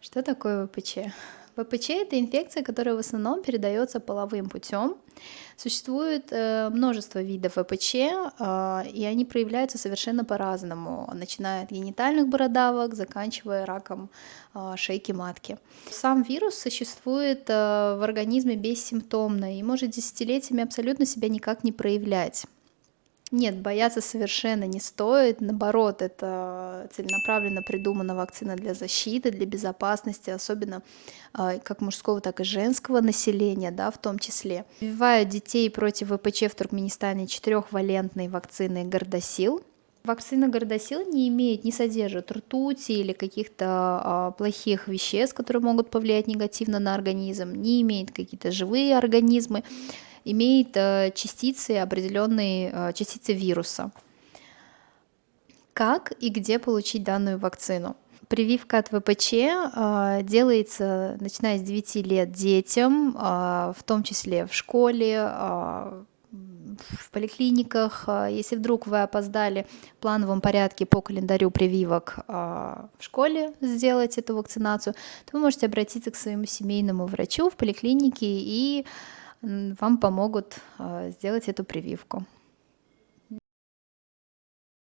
Что такое ВПЧ? ВПЧ — это инфекция, которая в основном передается половым путем. Существует множество видов ВПЧ, и они проявляются совершенно по-разному, начиная от генитальных бородавок, заканчивая раком шейки матки. Сам вирус существует в организме бессимптомно и может десятилетиями абсолютно себя никак не проявлять. Нет, бояться совершенно не стоит. Наоборот, это целенаправленно придумана вакцина для защиты, для безопасности, особенно как мужского, так и женского населения, да, в том числе. Прививают детей против ВПЧ в Туркменистане четырехвалентной вакциной Гордосил. Вакцина Гордосил не содержит ртути или каких-то плохих веществ, которые могут повлиять негативно на организм, не имеет какие-то живые организмы, имеет частицы, определенные частицы вируса. Как и где получить данную вакцину? Прививка от ВПЧ делается, начиная с 9 лет детям, в том числе в школе, в поликлиниках. Если вдруг вы опоздали в плановом порядке по календарю прививок в школе сделать эту вакцинацию, то вы можете обратиться к своему семейному врачу в поликлинике, и вам помогут сделать эту прививку.